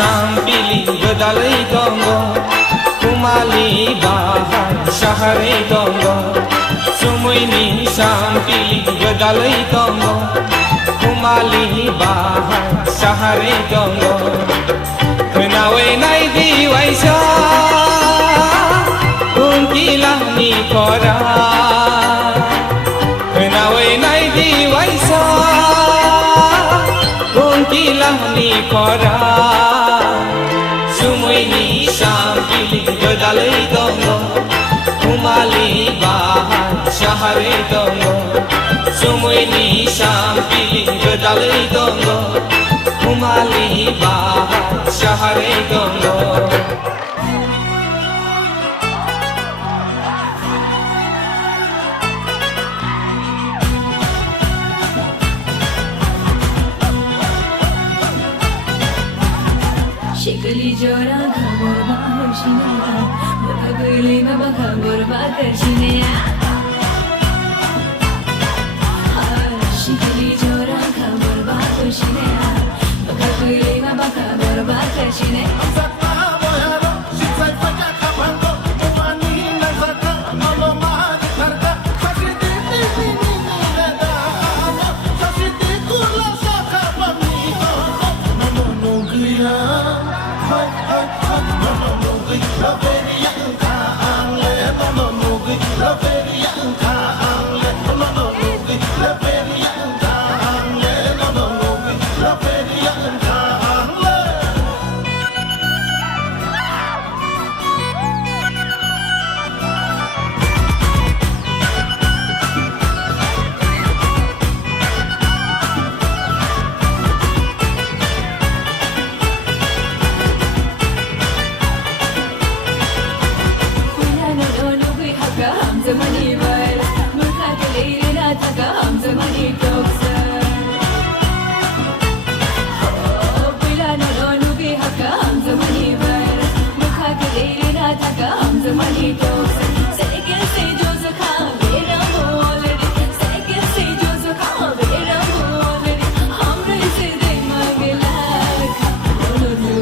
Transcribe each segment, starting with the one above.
sampili gedalai tongo kumali bahar shahare tongo sumui ni sampili gedalai tongo kumali bahar shahare tongo kenawe nai diwaisa kunkilah ni kora kenawe nai diwaisa kunkilah ni kora sumui ni sampili gedalai tongo kumali bahar shahare tongo sumui ni sampili gedalai tongo kumali bahar shahare tongo Shekali jora khamor bahushina Bakaguli ma bakagor bakarshina Shekali jora khamor bahushina Bakaguli ma bakagor bakarshina Money, but look like a lady that's a gum, the money talks. Oh, Pila no no be a gum, the money, but look like a lady that's a gum, the money talks. Second stage was a car, get a already. Second stage was a car, get a already. Hungry say they might be like, oh, no,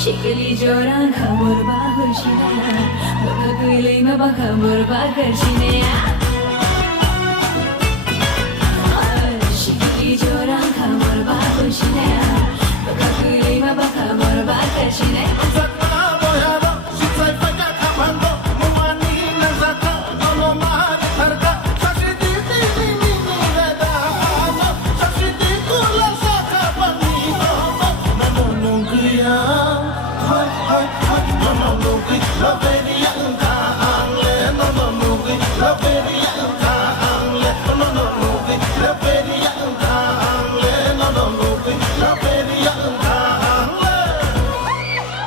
Shekali jora khamor bahushina Bakaguli ma bakagor bakarshina